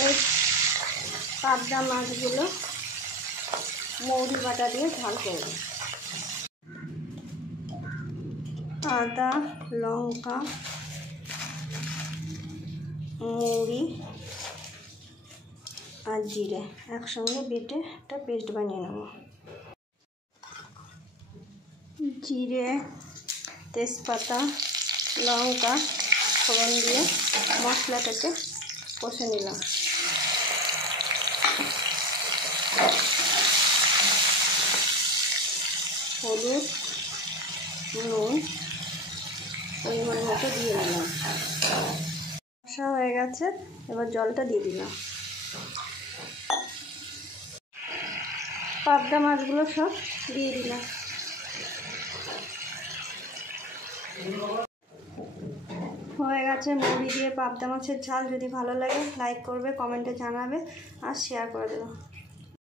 এই পাবদা মাছগুলো মৌরি বাটা দিয়ে ঝাল করব। আদা, লঙ্কা, মৌরি আর জিরে একসঙ্গে বেটে একটা পেস্ট বানিয়ে নেব। জিরে, তেজপাতা, লঙ্কা ফোড়ন দিয়ে মশলাটাকে কষে নিলাম। হলুদ, নুন পরিমাণ মতো দিয়ে নিলাম। কষা হয়ে গেছে, এবার জলটা দিয়ে দিলাম। পাবদা মাছগুলো সব দিয়ে দিলাম। হয়ে গেছে মুড়ি দিয়ে পাবদা মাছের ঝাল। যদি ভালো লাগে লাইক করবে, কমেন্টে জানাবে আর শেয়ার করে দেবে।